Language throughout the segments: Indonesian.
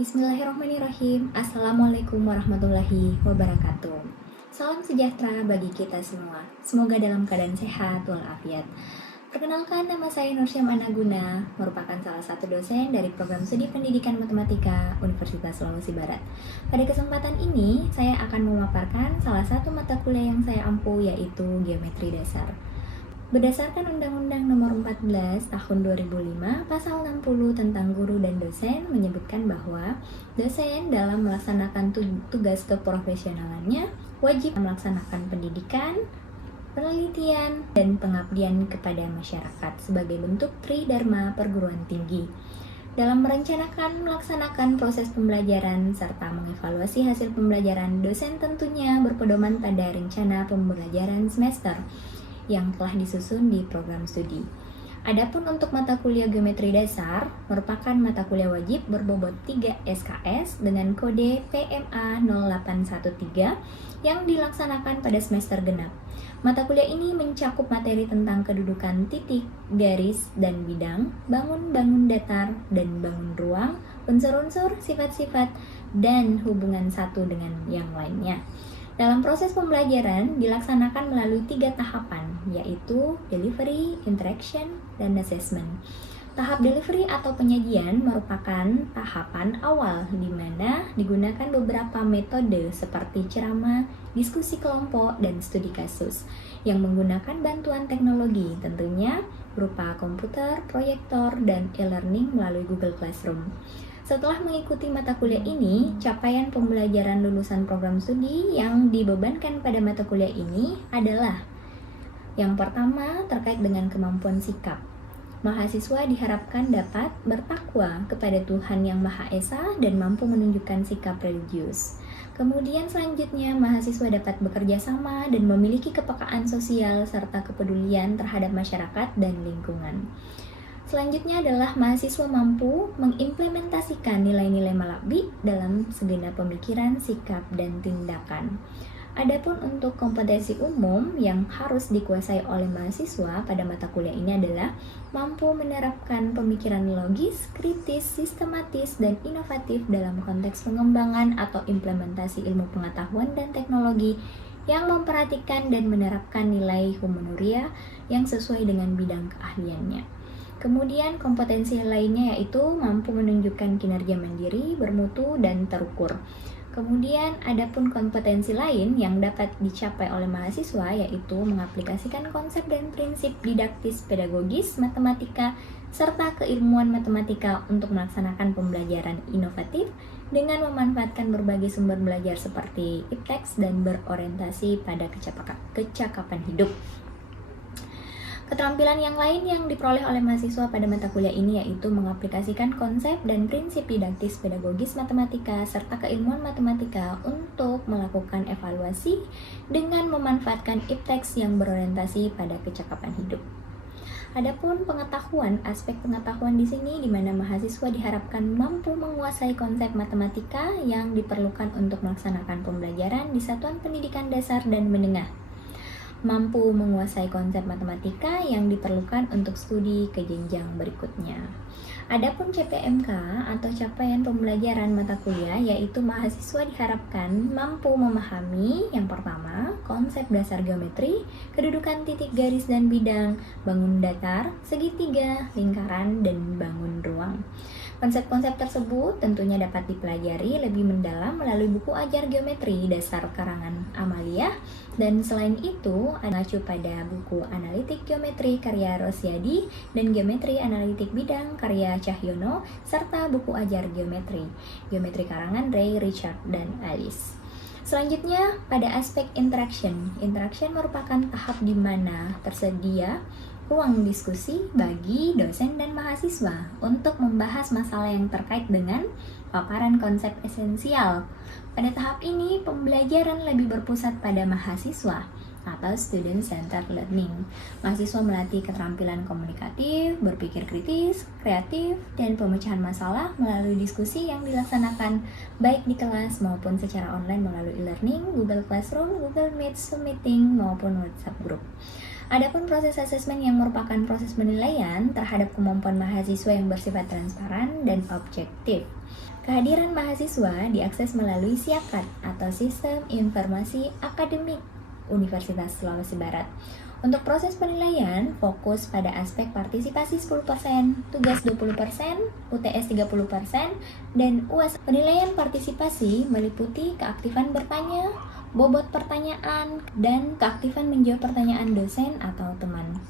Bismillahirrahmanirrahim. Assalamualaikum warahmatullahi wabarakatuh. Salam sejahtera bagi kita semua. Semoga dalam keadaan sehat walafiat. Perkenalkan, nama saya Nursyam Anaguna, merupakan salah satu dosen dari program studi pendidikan matematika Universitas Sulawesi Barat. Pada kesempatan ini, saya akan memaparkan salah satu mata kuliah yang saya ampu, yaitu geometri dasar. Berdasarkan Undang-Undang Nomor 14 Tahun 2005, Pasal 60 tentang guru dan dosen menyebutkan bahwa dosen dalam melaksanakan tugas keprofesionalannya wajib melaksanakan pendidikan, penelitian, dan pengabdian kepada masyarakat sebagai bentuk tridharma perguruan tinggi. Dalam merencanakan melaksanakan proses pembelajaran serta mengevaluasi hasil pembelajaran, dosen tentunya berpedoman pada rencana pembelajaran semester yang telah disusun di program studi. Adapun untuk mata kuliah geometri dasar merupakan mata kuliah wajib berbobot 3 SKS dengan kode PMA 0813 yang dilaksanakan pada semester genap. Mata kuliah ini mencakup materi tentang kedudukan titik, garis, dan bidang, bangun-bangun datar dan bangun ruang, unsur-unsur, sifat-sifat, dan hubungan satu dengan yang lainnya. Dalam proses pembelajaran dilaksanakan melalui 3 tahapan, yaitu delivery, interaction, dan assessment. Tahap delivery atau penyajian merupakan tahapan awal di mana digunakan beberapa metode seperti ceramah, diskusi kelompok, dan studi kasus yang menggunakan bantuan teknologi, tentunya berupa komputer, proyektor, dan e-learning melalui Google Classroom. Setelah mengikuti mata kuliah ini, capaian pembelajaran lulusan program studi yang dibebankan pada mata kuliah ini adalah: yang pertama, terkait dengan kemampuan sikap. Mahasiswa diharapkan dapat bertakwa kepada Tuhan Yang Maha Esa dan mampu menunjukkan sikap religius. Kemudian selanjutnya, mahasiswa dapat bekerja sama dan memiliki kepekaan sosial serta kepedulian terhadap masyarakat dan lingkungan. Selanjutnya adalah mahasiswa mampu mengimplementasikan nilai-nilai Malakbi dalam segenap pemikiran, sikap, dan tindakan. Adapun untuk kompetensi umum yang harus dikuasai oleh mahasiswa pada mata kuliah ini adalah mampu menerapkan pemikiran logis, kritis, sistematis, dan inovatif dalam konteks pengembangan atau implementasi ilmu pengetahuan dan teknologi yang memperhatikan dan menerapkan nilai humanuria yang sesuai dengan bidang keahliannya. Kemudian kompetensi lainnya yaitu mampu menunjukkan kinerja mandiri, bermutu, dan terukur. Kemudian adapun kompetensi lain yang dapat dicapai oleh mahasiswa yaitu mengaplikasikan konsep dan prinsip didaktis pedagogis matematika serta keilmuan matematika untuk melaksanakan pembelajaran inovatif dengan memanfaatkan berbagai sumber belajar seperti ipteks dan berorientasi pada kecakapan hidup. Keterampilan yang lain yang diperoleh oleh mahasiswa pada mata kuliah ini yaitu mengaplikasikan konsep dan prinsip didaktis pedagogis matematika serta keilmuan matematika untuk melakukan evaluasi dengan memanfaatkan ipteks yang berorientasi pada kecakapan hidup. Adapun pengetahuan, aspek pengetahuan di sini di mana mahasiswa diharapkan mampu menguasai konsep matematika yang diperlukan untuk melaksanakan pembelajaran di satuan pendidikan dasar dan menengah. Mampu menguasai konsep matematika yang diperlukan untuk studi ke jenjang berikutnya. Adapun CPMK atau capaian pembelajaran mata kuliah yaitu mahasiswa diharapkan mampu memahami yang pertama, konsep dasar geometri, kedudukan titik, garis, dan bidang, bangun datar, segitiga, lingkaran, dan bangun ruang. Konsep-konsep tersebut tentunya dapat dipelajari lebih mendalam melalui buku ajar geometri dasar karangan Amalia, dan selain itu mengacu pada buku analitik geometri karya Rosyadi dan geometri analitik bidang karya Cahyono serta buku ajar geometri karangan Ray, Richard, dan Alice. Selanjutnya pada aspek interaction. Interaction merupakan tahap di mana tersedia ruang diskusi bagi dosen dan mahasiswa untuk membahas masalah yang terkait dengan paparan konsep esensial. Pada tahap ini, pembelajaran lebih berpusat pada mahasiswa atau Student Centered Learning. Mahasiswa melatih keterampilan komunikatif, berpikir kritis, kreatif, dan pemecahan masalah melalui diskusi yang dilaksanakan baik di kelas maupun secara online melalui e-learning, Google Classroom, Google Meet, Zoom Meeting, maupun WhatsApp Group. Adapun proses asesmen yang merupakan proses penilaian terhadap kemampuan mahasiswa yang bersifat transparan dan objektif. Kehadiran mahasiswa diakses melalui SIAKAD atau Sistem Informasi Akademik Universitas Sulawesi Barat. Untuk proses penilaian, fokus pada aspek partisipasi 10%, tugas 20%, UTS 30%, dan UAS. Penilaian partisipasi meliputi keaktifan bertanya, bobot pertanyaan, dan keaktifan menjawab pertanyaan dosen atau teman.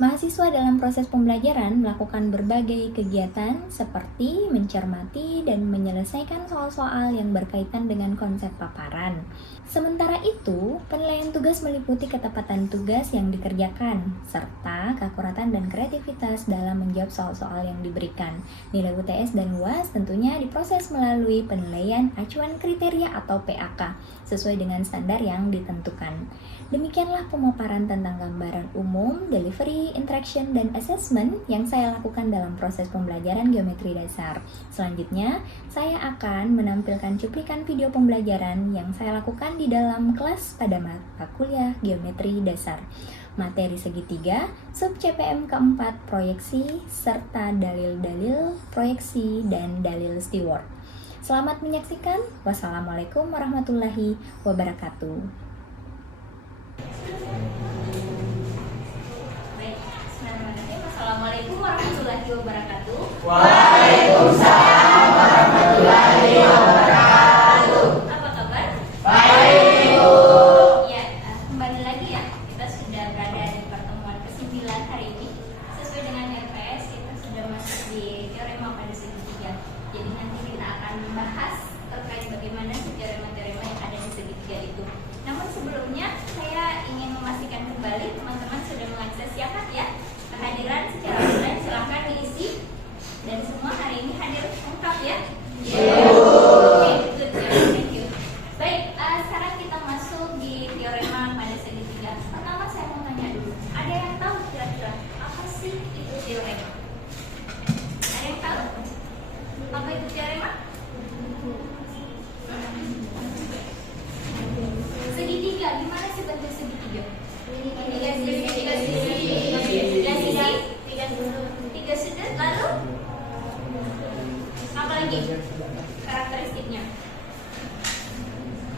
Mahasiswa dalam proses pembelajaran melakukan berbagai kegiatan seperti mencermati dan menyelesaikan soal-soal yang berkaitan dengan konsep paparan. Sementara itu, penilaian tugas meliputi ketepatan tugas yang dikerjakan, serta keakuratan dan kreativitas dalam menjawab soal-soal yang diberikan. Nilai UTS dan UAS tentunya diproses melalui penilaian acuan kriteria atau PAK, sesuai dengan standar yang ditentukan. Demikianlah pemaparan tentang gambaran umum, delivery, interaction, dan assessment yang saya lakukan dalam proses pembelajaran geometri dasar. Selanjutnya, saya akan menampilkan cuplikan video pembelajaran yang saya lakukan di dalam kelas pada mata kuliah geometri dasar. Materi segitiga, sub CPM keempat, proyeksi, serta dalil-dalil, proyeksi, dan dalil steward. Selamat menyaksikan. Wassalamualaikum warahmatullahi wabarakatuh. Assalamualaikum warahmatullahi wabarakatuh. Waalaikumsalam warahmatullahi wabarakatuh. Apa kabar? Baik, Bu. Ya, kembali lagi ya. Kita sudah berada di pertemuan ke-9 hari ini. Sesuai dengan RPS, kita sudah masuk di teorema pada segitiga. Jadi nanti kita akan membahas terkait bagaimana sih teorema-teorema yang ada di segitiga itu. Namun sebelumnya, saya ingin memastikan kembali teman-teman sudah mengakses SIAKAD ya. Kehadiran secara online silahkan diisi, dan semua hari ini hadir lengkap ya. Oke, good ya, thank you. Baik, sekarang kita masuk di teorema pada segitiga. Pertama saya mau tanya dulu, ada yang tahu kira-kira apa sih itu teorema? Ada yang tahu apa itu teorema? Segitiga, gimana sih bentuk segitiga? Tiga sudut, lalu apa lagi karakteristiknya?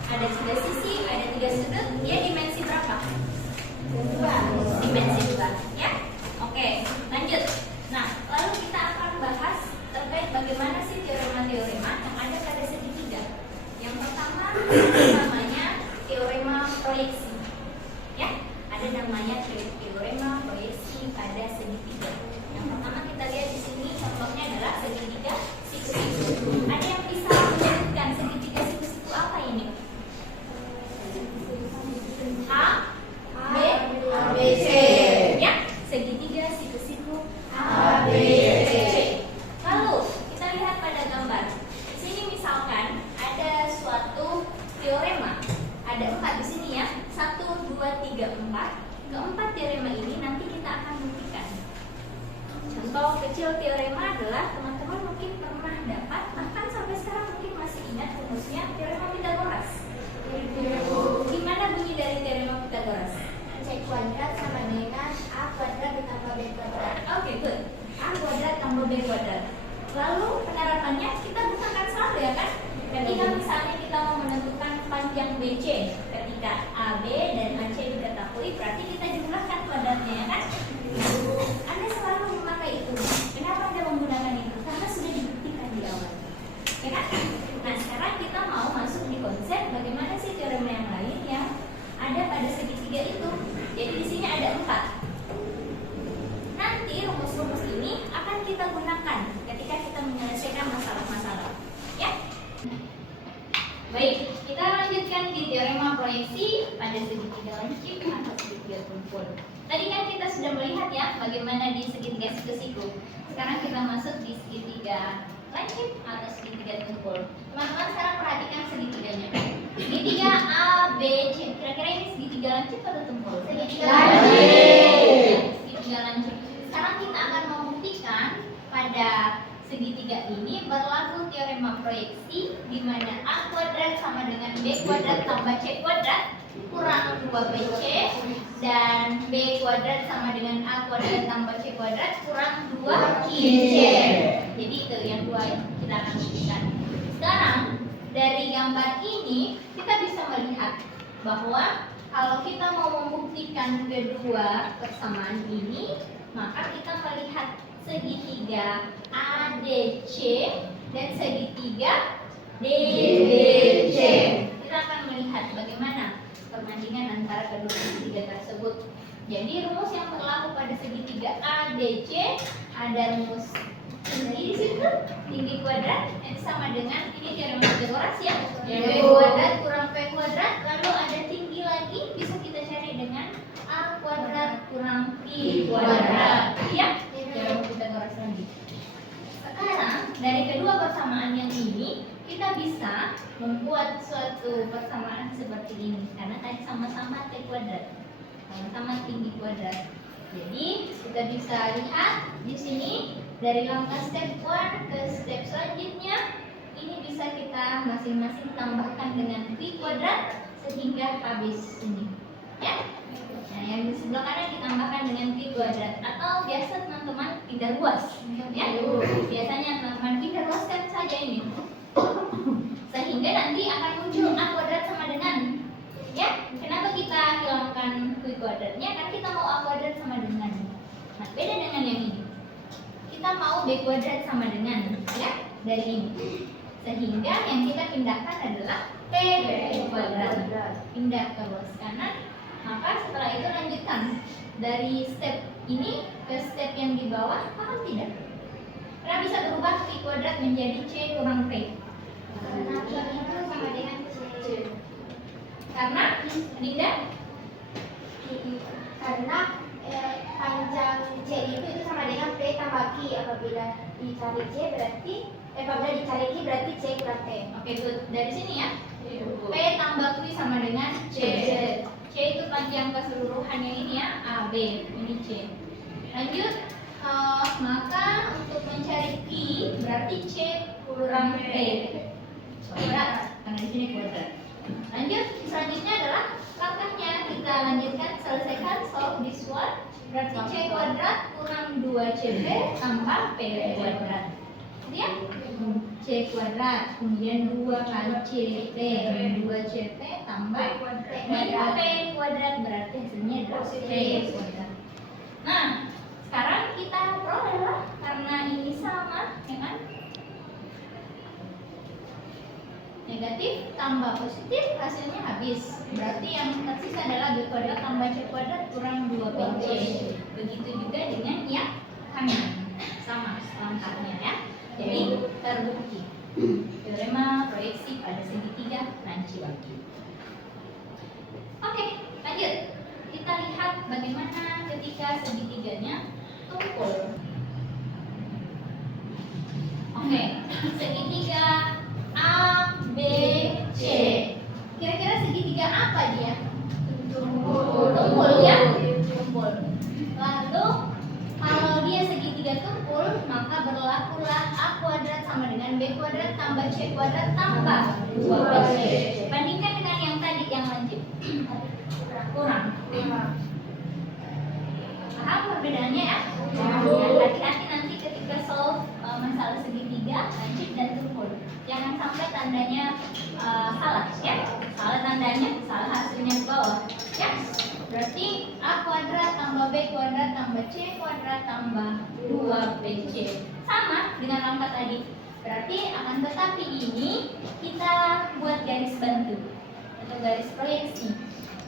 Ada tiga sisi, ada tiga sudut. Dia dimensi berapa? Dimensi 2 ya. Oke, lanjut. Nah, lalu kita akan bahas terkait bagaimana sih teorema-teorema yang ada pada segitiga. Yang pertama namanya teorema proyeksi ya. Ada namanya teorema proyeksi pada segitiga. Yang pertama kita lihat di sini contohnya adalah segitiga siku-siku. Ada yang bisa menyebutkan segitiga siku-siku apa ini? A, B, B, C. Ya, segitiga siku-siku A, B, C. Lalu kita lihat pada gambar. Di sini misalkan ada suatu teorema. Ada 4 di sini ya. 1, 2, 3, 4. Keempat teorema ini nanti kita akan buktikan. Contoh kecil teorema adalah teman-teman mungkin pernah dapat, bahkan sampai sekarang mungkin masih ingat rumusnya teorema Pythagoras. Gimana bunyi dari teorema Pythagoras? C kuadrat sama dengan A kuadrat ditambah B kuadrat. Oke, good. A kuadrat tambah B kuadrat. Lalu penerapannya kita gunakan selalu ya kan? Ketika misalnya kita mau menentukan panjang BC, ketika AB dan AC diketahui, berarti kita jumlahkan kuadratnya ya kan? Anda selalu memakai itu. Kenapa Anda menggunakan itu? Karena sudah dibuktikan di awal. Ya kan? Nah, sekarang kita mau masuk di konsep bagaimana sih teorema yang lain yang ada pada segitiga itu. Jadi di sini ada 4. Nanti rumus-rumus ini akan kita gunakan ketika kita menyelesaikan masalah-masalah. Ya? Baik, kita lanjutkan di teorema proyeksi pada segitiga lancip atau segitiga tumpul. Tadi kan kita sudah melihat ya bagaimana di segitiga siku-siku. Sekarang kita masuk di segitiga lancip atau segitiga tumpul. Teman-teman sekarang perhatikan segitiganya. Segitiga A, B, C. Kira-kira ini segitiga lancip atau tumpul? Segitiga lancip. Segitiga lancip. Sekarang kita akan membuktikan pada segitiga ini berlaku teorema proyeksi di mana A kuadrat sama dengan B kuadrat tambah C kuadrat kurang 2BC dan B kuadrat sama dengan A kuadrat tambah C kuadrat kurang 2IC. Jadi itu yang dua yang kita akan buktikan. Sekarang dari gambar ini kita bisa melihat bahwa kalau kita mau membuktikan kedua persamaan ini, maka kita melihat segitiga ADC dan segitiga DBC. Kita akan melihat bagaimana perbandingan antara kedua segitiga tersebut. Jadi rumus yang berlaku pada segitiga ADC ada rumus tinggi di situ, tinggi kuadrat yang sama dengan ini teorema Pythagoras ya. B kuadrat kurang P kuadrat, lalu ada tinggi lagi bisa kita cari dengan A kuadrat kurang I kuadrat. Ya, teorema Pythagoras lagi. Sekarang dari kedua persamaan yang ini kita bisa membuat suatu persamaan seperti ini karena tadi sama-sama T kuadrat, sama-sama tinggi kuadrat. Jadi kita bisa lihat di sini dari langkah step 1 ke step selanjutnya ini bisa kita masing-masing tambahkan dengan pi kuadrat sehingga habis ini ya. Nah yang di sebelah kanan ditambahkan dengan pi kuadrat atau biasa teman-teman pindah ruas ya. Biasanya teman-teman pindah ruaskan saja ini sehingga nanti akan muncul A kuadrat sama dengan ya. Kenapa kita hilangkan pi kuadratnya? Karena kita mau A kuadrat sama dengan. Nah beda dengan yang ini. Kita mau B kuadrat sama dengan ya dari ini. Sehingga yang kita pindahkan adalah P kuadrat. Pindah ke ruas kanan. Maka setelah itu lanjutkan dari step ini ke step yang di bawah, paham tidak? Karena bisa berubah P kuadrat menjadi C kurang P. Karena P itu sama dengan C. Karena Dinda? Karena panjang C itu sama dengan P tambah Q. Apabila dicari C berarti apabila dicari Q berarti C kurang P. Oke, good. Dari sini ya. P tambah Q sama dengan C. C itu panjang keseluruhannya ini ya, AB. Ini C. Lanjut. Maka untuk mencari Q berarti C kurang P. Kuadrat. Karena di sini kuadrat. Lanjut. Selanjutnya adalah langkahnya kita lanjutkan, selesaikan solve this one. Berarti C kuadrat kurang 2CP tambah P kuadrat. Ya? C kuadrat kemudian 2 kali CP 2CP tambah P kuadrat berarti hasilnya adalah P kuadrat. Nah sekarang kita peroleh lah karena ini sama ya kan, negatif tambah positif hasilnya habis, berarti yang tersisa adalah B kuadrat tambah C kuadrat kurang 2PC. Begitu juga dengan yang kanan, sama langkahnya ya. Jadi terbukti teorema proyeksi pada segitiga lancip. Oke, lanjut. Kita lihat bagaimana ketika segitiganya tumpul. Oke, segitiga A, B, C. Kira-kira segitiga apa dia? Tumpul ya? Tumpul. Lalu kalau dia segitiga tumpul, maka berlakulah A kuadrat sama dengan B kuadrat tambah C kuadrat tambah 2BC. Bandingkan dengan yang tadi yang lancip. Kurang. Paham perbedaannya ya? Hati-hati nanti ketika solve masalah segitiga, lancip dan tumpul. Jangan sampai tandanya salah ya. Salah tandanya, salah hasilnya ke bawah ya. Berarti A kuadrat tambah B kuadrat tambah C kuadrat tambah 2BC. Sama dengan langkah tadi. Berarti akan tetapi ini kita buat garis bantu atau garis proyeksi.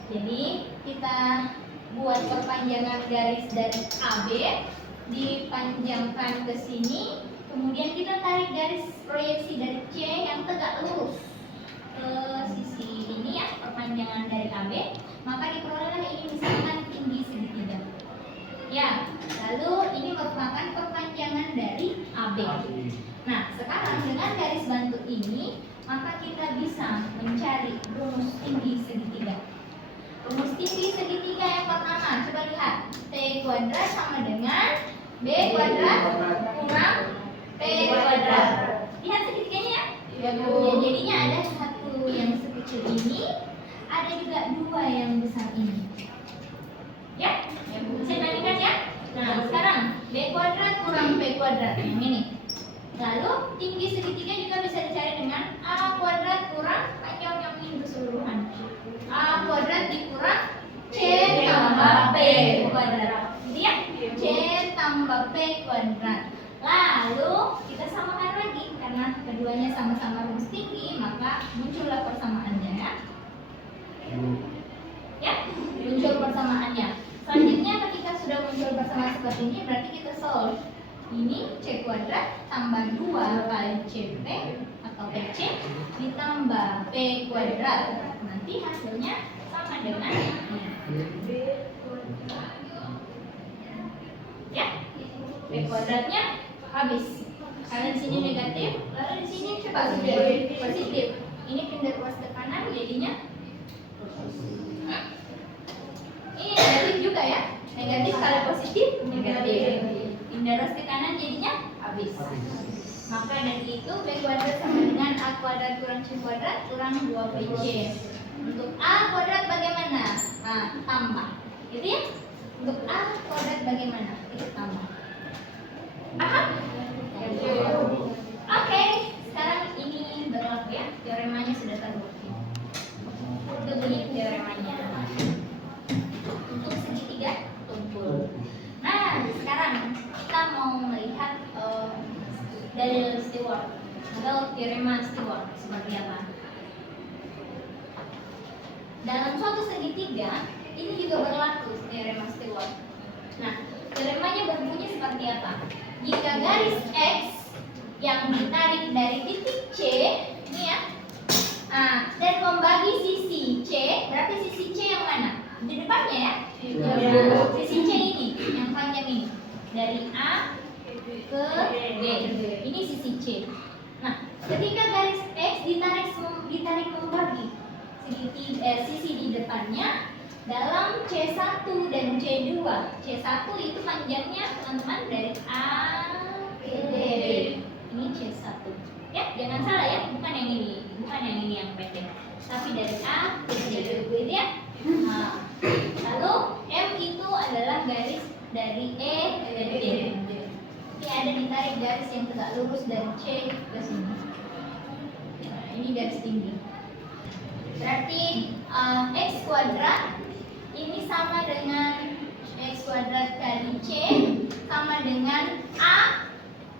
Jadi kita buat perpanjangan garis dari AB, dipanjangkan ke sini, kemudian kita tarik garis proyeksi dari C yang tegak lurus ke sisi ini ya, perpanjangan dari AB, maka diperolehlah ini misalkan tinggi segitiga. Ya, lalu ini merupakan perpanjangan dari AB. Nah, sekarang dengan garis bantu ini maka kita bisa mencari rumus tinggi segitiga. Rumus tinggi segitiga yang pertama, coba lihat. P kuadrat sama dengan B kuadrat kurang P kuadrat. Lihat segitiganya ya. Jadinya ada satu yang sekecil ini, ada juga dua yang besar ini. Ya, saya bandingkan ya. Nah, sekarang B kuadrat kurang P kuadrat yang ini. Lalu tinggi segitiga juga bisa dicari dengan A kuadrat kurang panjang yang ini keseluruhan. A kuadrat dikurang C tambah P kuadrat. Jadi ya, C tambah P kuadrat. Lalu kita samakan lagi karena keduanya sama-sama rumus tinggi, maka muncullah persamaannya ya. Ya, muncul persamaannya. Selanjutnya ketika sudah muncul persamaan seperti ini, berarti kita solve. Ini C kuadrat tambah 2 kali CP atau PC ditambah P kuadrat. Nanti hasilnya sama dengan ini. Ya, P kuadratnya habis. Karena di sini negatif, lalu di sini coba positif. Ini pindah ruas ke kanan, jadinya ini negatif juga ya. Negatif kali positif negatif. Pindah ruas ke kanan jadinya habis. Maka dari itu B kuadrat sama dengan A kuadrat kurang C kuadrat kurang 2PC. Untuk A kuadrat bagaimana? Nah, tambah. Gitu ya? Untuk A kuadrat bagaimana? Itu tambah. Paham? Oke, sekarang ini berlaku ya. Teoremanya sudah terbukti. Itu bunyi teoremanya. Untuk segitiga tumpul. Nah, sekarang kita mau melihat dalil Stewart atau teorema Stewart seperti apa. Dalam suatu segitiga ini juga berlaku teorema Stewart. Nah, teoremanya berbunyi seperti apa? Jika garis X yang ditarik dari titik C ini ya, dan membagi sisi C, berarti sisi C yang mana? Di depannya ya. Sisi C ini yang panjang ini dari A ke D. Ini sisi C. Nah, ketika garis X ditarik membagi sisi di depannya dalam C1 dan C2. C1 itu panjangnya teman-teman dari A ke D. Ini C1. Ya, jangan salah ya, bukan yang ini yang pendek. Tapi dari A ke D. Gitu ya. Nah, lalu M itu adalah garis dari E ke D. Ini ada ditarik garis yang tegak lurus dari C ke sini. Nah, ini garis tinggi. Berarti X kuadrat ini sama dengan X kuadrat kali C sama dengan A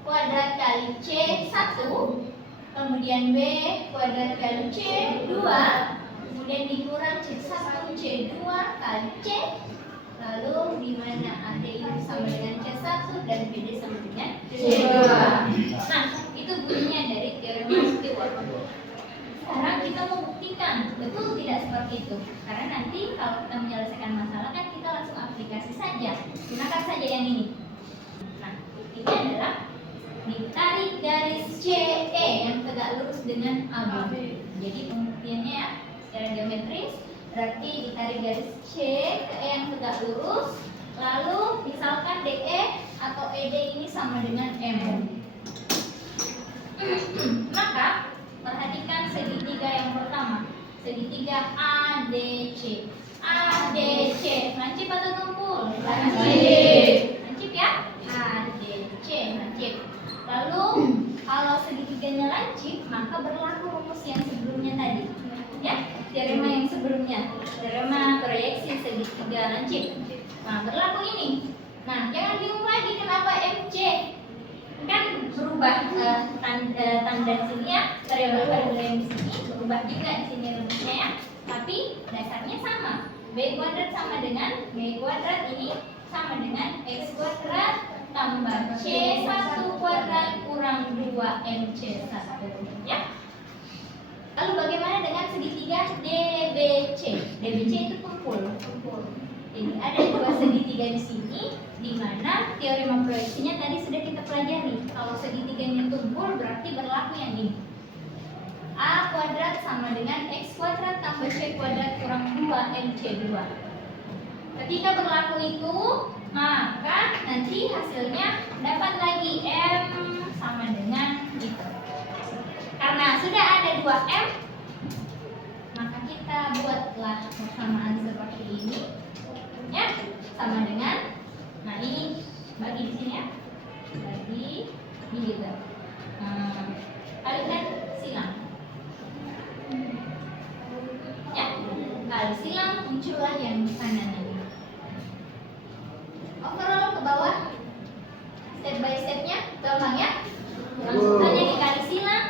kuadrat kali C1, kemudian B kuadrat kali C2, kemudian dikurang C1 C2 kali C, lalu di mana AD itu sama dengan C1 dan BD sama dengan C2. Nah, itu bunyinya dari teorema Stewart. Sekarang kita mau buktikan betul tidak seperti itu. Karena nanti kalau kita menyelesaikan masalah kan kita langsung aplikasi saja. Gunakan saja yang ini. Nah, buktinya adalah ditarik garis CE yang tegak lurus dengan AB. Jadi pembuktiannya ya, secara geometris berarti ditarik garis C ke E yang tegak lurus, lalu misalkan DE atau ED ini sama dengan M. Maka perhatikan segitiga yang pertama, segitiga ADC. ADC, lancip atau tumpul? Lancip. Lancip ya? ADC, lancip. Lalu kalau segitiganya lancip, maka berlaku rumus yang sebelumnya tadi. Ya, teorema yang sebelumnya, teorema proyeksi segitiga lancip. Nah, berlaku ini. Nah, jangan bingung lagi kenapa MC kan berubah tanda sini ya, variabel yang di sini berubah juga di sini rumusnya ya, tapi dasarnya sama. B kuadrat sama dengan B kuadrat ini sama dengan X kuadrat tambah C1 kuadrat kurang 2MC1 ya. Lalu bagaimana dengan segitiga DBC? DBC itu tumpul. Jadi ada dua segitiga di sini, di mana teorema proyeksinya tadi sudah kita pelajari. Kalau segitiganya tumpul berarti berlaku yang ini. A kuadrat sama dengan X kuadrat tambah C kuadrat kurang 2MC2. Ketika berlaku itu, maka nanti hasilnya dapat lagi M sama dengan itu. Karena sudah ada 2M, maka kita buatlah persamaan seperti ini, ya, sama dengan, nah ini bagi di sini ya, bagi ini gitu. Kalikan silang, ya, kali silang muncullah yang di kanan ini. Overall ke bawah, step by stepnya, gampang ya. Langsung saja dikali silang,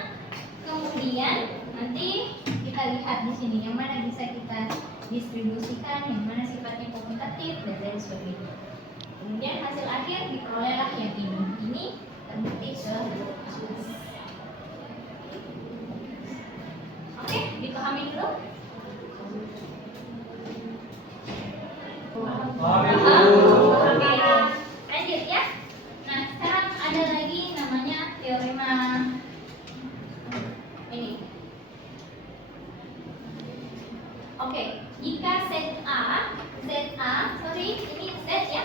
kemudian nanti kita lihat di sini yang mana bisa kita distribusikan, yang mana sifatnya komutatif dan lain sebagainya. Kemudian hasil akhir diperolehlah yang ini. Ini terbukti ke. Oke, dipahami dulu. Oke, lanjut ya. Nah, sekarang ada lagi namanya teorema ini. Oke, jika set A, sorry, ini set ya.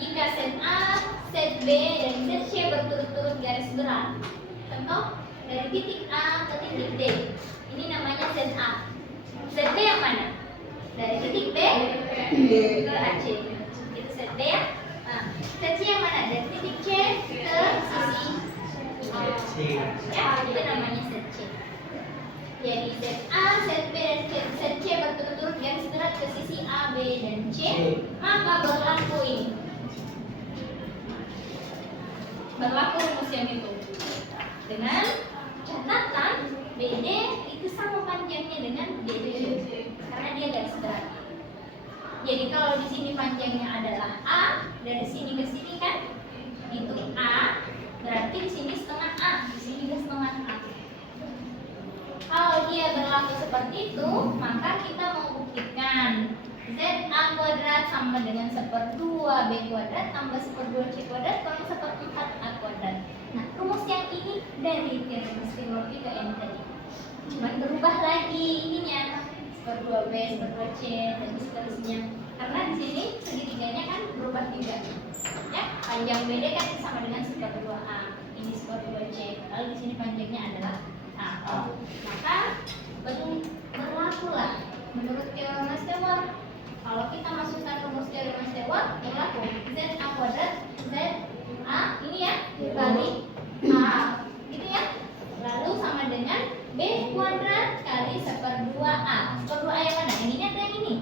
Jika set A, set B, dan set C berturut-turut garis berat, contoh dari titik A ke titik D, ini namanya set A. Set B yang mana? Dari titik B ke AC, itu set B ya. Nah, set C yang mana? Dari titik C ke sisi ya, itu namanya set C. Jadi set A, set B, dan set C berturut-turut garis berat ke sisi A, B, dan C, maka berlaku ini. Berlaku rumus yang itu. Dengan catatan BD itu sama panjangnya dengan DC karena dia garis berat. Jadi kalau di sini panjangnya adalah A, dari sini ke sini kan itu A, berarti di sini setengah A, di sini juga setengah A. Kalau dia berlaku seperti itu, maka kita membuktikan ZA kuadrat sama dengan 1/2 B kuadrat tambah 1/2 C kuadrat kurang 1/4 A kuadrat. Nah, rumus yang ini dari teorema Strigolfi ke N tadi. Cuma berubah lagi ininya 1/2 B, 1/2 C, dan seterusnya. Karena di sini segitiganya kan berubah juga. Ya, panjang BD kan sama dengan 1/2 A. Ini 1/2 C. Lalu di sini panjangnya adalah A. Maka berlakulah menurut teorema Stewart. Kalau kita masukkan rumus teorema Stewart, berlaku ZA kuadrat ZA ini ya kali A, gitu ya. Lalu sama dengan B kuadrat kali 1/2A. 1/2A yang mana? Yang ini atau yang ini?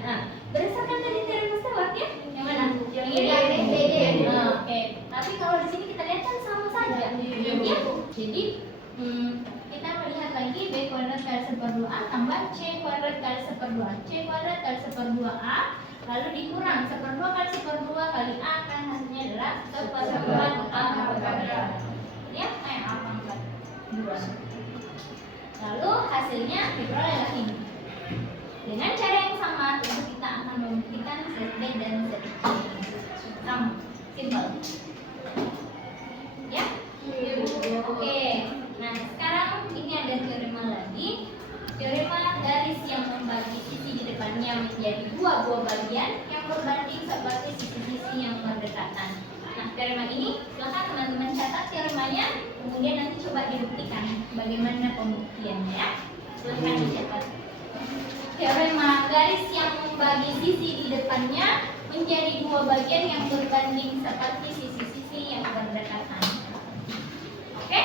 Nah, berdasarkan tadi teorema Stewart ya, yang mana? Yang ini. Oke. Tapi kalau di sini kita lihat kan sama saja, ya. Jadi kita melihat lagi B kuadrat kali 1/2A tambah C kuadrat kali 1/2A. C kuadrat kali 1/2A lalu dikurang 1/2 kali 1/2 kali A, kan hasilnya adalah 1/4 A kuadrat. Ya, A pangkat 2. Lalu hasilnya diperoleh lagi. Dengan cara yang sama tentu kita akan membuktikan ZB dan ZC. Sama, simple. Ya? Oke. Nah, sekarang ini ada teorema lagi. Teorema garis yang membagi sisi di depannya menjadi dua buah bagian yang berbanding seperti sisi-sisi yang berdekatan. Nah, teorema ini silakan teman-teman catat teoremanya, kemudian nanti coba dibuktikan bagaimana pembuktiannya ya. Silakan dicatat. Teorema garis yang membagi sisi di depannya menjadi dua bagian yang berbanding seperti sisi-sisi yang berdekatan. Oke?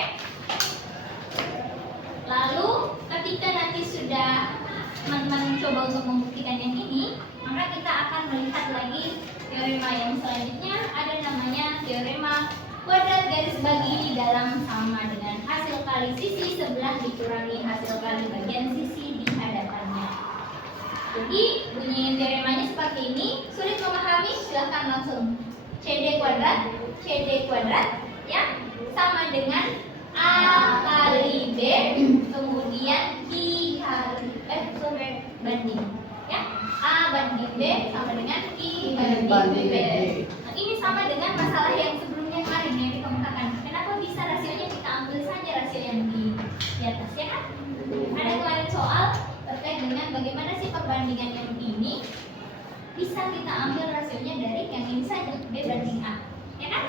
Lalu ketika nanti sudah teman-teman coba untuk membuktikan yang ini, maka kita akan melihat lagi teorema yang selanjutnya, ada namanya teorema kuadrat garis bagi di dalam sama dengan hasil kali sisi sebelah dikurangi hasil kali bagian sisi di hadapannya. Jadi bunyi teoremanya seperti ini. Sulit memahami? Silahkan langsung CD kuadrat ya sama dengan A kali B kemudian I kali banding ya. A banding B sama dengan I banding B. Nah, ini sama dengan masalah yang sebelumnya kemarin yang dikemukakan. soal terkait dengan bagaimana sih perbandingan yang ini bisa kita ambil rasionya dari yang ini saja, B banding A, ya kan?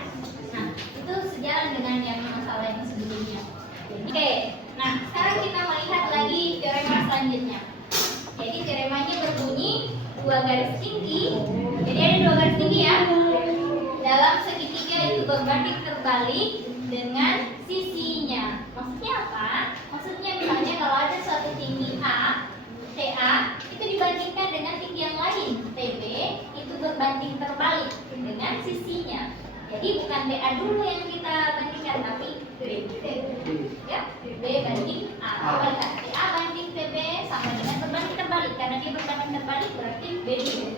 Nah, itu sejalan dengan yang masalah yang sebelumnya. Oke, nah sekarang kita melihat lagi teorema selanjutnya. Jadi teoremanya berbunyi dua garis tinggi. Jadi ada dua garis tinggi ya. Dalam segitiga itu berbanding terbalik dengan sisinya. Maksudnya apa? Maksudnya misalnya kalau ada suatu tinggi A, TA, itu dibandingkan dengan tinggi yang lain, TB, itu berbanding terbalik dengan sisinya. Jadi bukan BA dulu yang kita bandingkan, tapi B. Ya, B banding A. Apakah BA banding TB sama dengan berbanding terbalik? Karena dia berbanding terbalik berarti B dulu.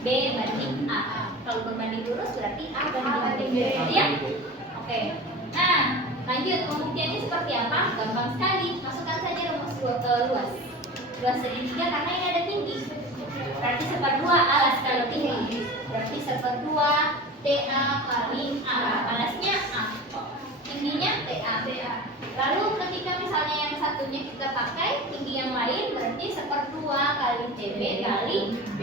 B banding A. Kalau berbanding lurus berarti A banding B. Ya? Oke. Nah, lanjut pembuktiannya seperti apa? Gampang sekali. Masukkan saja rumus luas. Luas segitiga karena ini ada tinggi. Berarti 1/2 alas kalau tinggi. Berarti 1/2 TA kali A. Alasnya A. Tingginya TA. Lalu ketika misalnya yang satunya kita pakai tinggi yang lain berarti 1/2 kali TB kali B.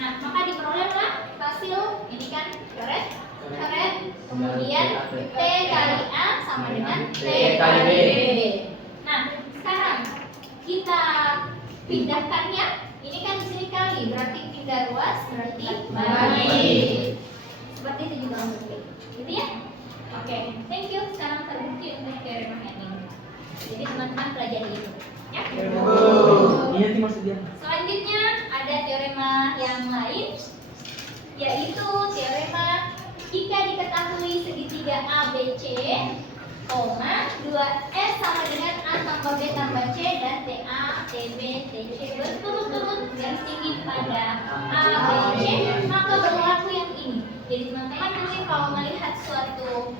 Nah, maka diperolehlah hasil ini kan coret. Kemudian T kali A sama dengan T kali B. Nah, sekarang kita pindahkannya. Ini kan di sini kali, berarti pindah ruas, berarti bagi. Seperti itu juga untuk gitu ya. Oke, thank you. Sekarang terbukti untuk teorema Henning. Jadi teman-teman pelajari itu, ya. Ini maksudnya. Selanjutnya ada teorema yang lain, yaitu teorema jika diketahui segitiga ABC, 2S sama dengan A tambah B tambah C dan TA, TB, TC berturut-turut garis tinggi pada A, B, C, maka berlaku yang ini. Jadi teman-teman mungkin kalau melihat suatu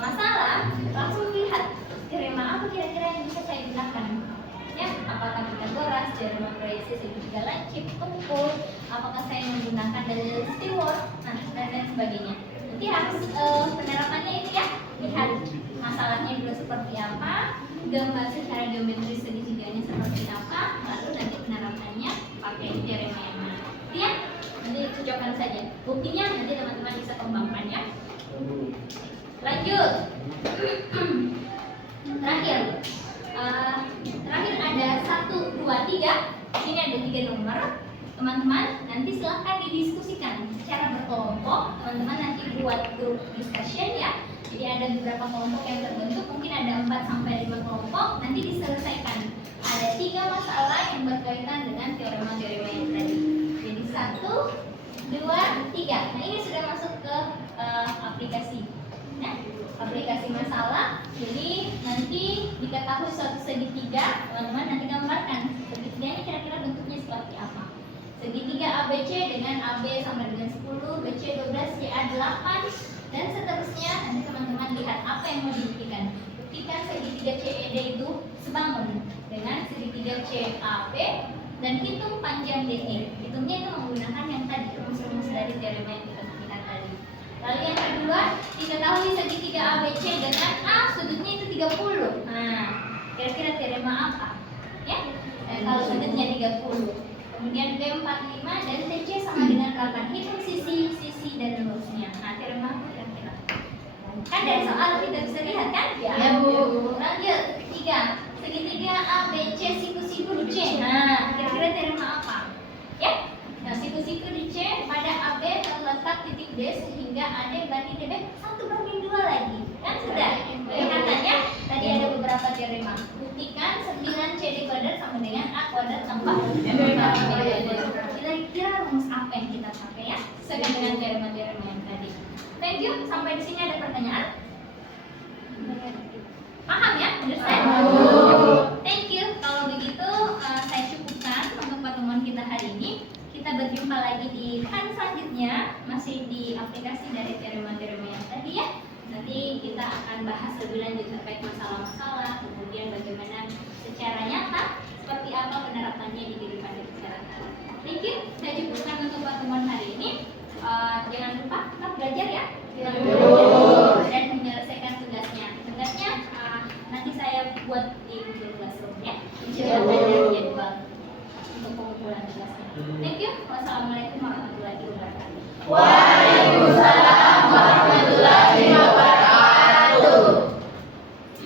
masalah langsung lihat teorema apa kira-kira yang bisa saya gunakan. Ya, apakah Pythagoras, teorema proyeksi segitiga lancip, kumpul, apakah saya menggunakan dalil Stewart, nah dan lain sebagainya. Nanti harus penerapannya itu ya, lihat masalahnya dulu seperti apa, gambar secara geometris segitiganya seperti apa, lalu nanti penerapannya pakai teorema yang mana. Ya, nanti cocokkan saja. Buktinya nanti teman-teman bisa kembangkan ya. Lanjut. Terakhir ada 1, 2, 3. Ini ada 3 nomor. Teman-teman nanti silahkan didiskusikan secara berkelompok. Teman-teman nanti buat grup discussion ya. Jadi ada beberapa kelompok yang terbentuk, mungkin ada 4 sampai 5 kelompok. Nanti diselesaikan. Ada 3 masalah yang berkaitan dengan teorema-teorema yang tadi. Jadi 1, 2, 3. Nah ini sudah masuk ke aplikasi. Nah, aplikasi masalah. Jadi nanti diketahui suatu segitiga, teman-teman nanti gambarkan segitiganya kira-kira bentuknya seperti apa. Segitiga ABC dengan AB sama dengan 10, BC 12, CA 8 dan seterusnya. Nanti teman-teman lihat apa yang mau dibuktikan. Buktikan segitiga CED itu sebangun dengan segitiga CAB dan hitung panjang DE. Hitungnya itu menggunakan yang tadi rumus-rumus dari teorema yang kita buktikan tadi. Lalu yang kedua, diketahui segitiga ABC dengan A sudutnya itu 30. Nah, kira-kira teorema apa? Ya, kalau sudutnya 30. Kemudian B45 dan TC sama dengan 8. Hitung sisi dan lurusnya. Nah, teorema apa kira-kira? Kan dari soal kita bisa lihat kan? Ya, Bu. Lanjut, 3. Segitiga ABC siku-siku di C. Nah, kira-kira teorema apa? Ya? Nah, siku-siku di C pada AB terletak titik D sehingga AD banding DB 1/2 lagi. Kan sudah? Kelihatannya tadi ada beberapa teorema. Buktikan 9CD kuadrat sama dengan A kuadrat tambah kira-kira rumus apa yang kita pakai ya? Sesuai dengan teorema-teorema yang tadi. Thank you. Sampai di sini ada pertanyaan? Paham ya? Understand? Thank you. Kalau begitu saya cukupkan untuk pertemuan kita hari ini. Kita berjumpa lagi di kan selanjutnya, masih di aplikasi dari teorema-teorema yang tadi ya. Nanti kita akan bahas lebih lanjut terkait masalah-masalah, kemudian bagaimana secara nyata seperti apa penerapannya di kehidupan masyarakat. Thank you. Saya cukupkan untuk pertemuan hari ini. Jangan lupa tetap belajar ya, dan menyelesaikan tugasnya. Tugasnya nanti saya siap buat di Google Classroom ya. Siap. Ada jadwal untuk pengumpulan tugasnya. Thank you. Wassalamualaikum warahmatullahi wabarakatuh. Waalaikumsalam.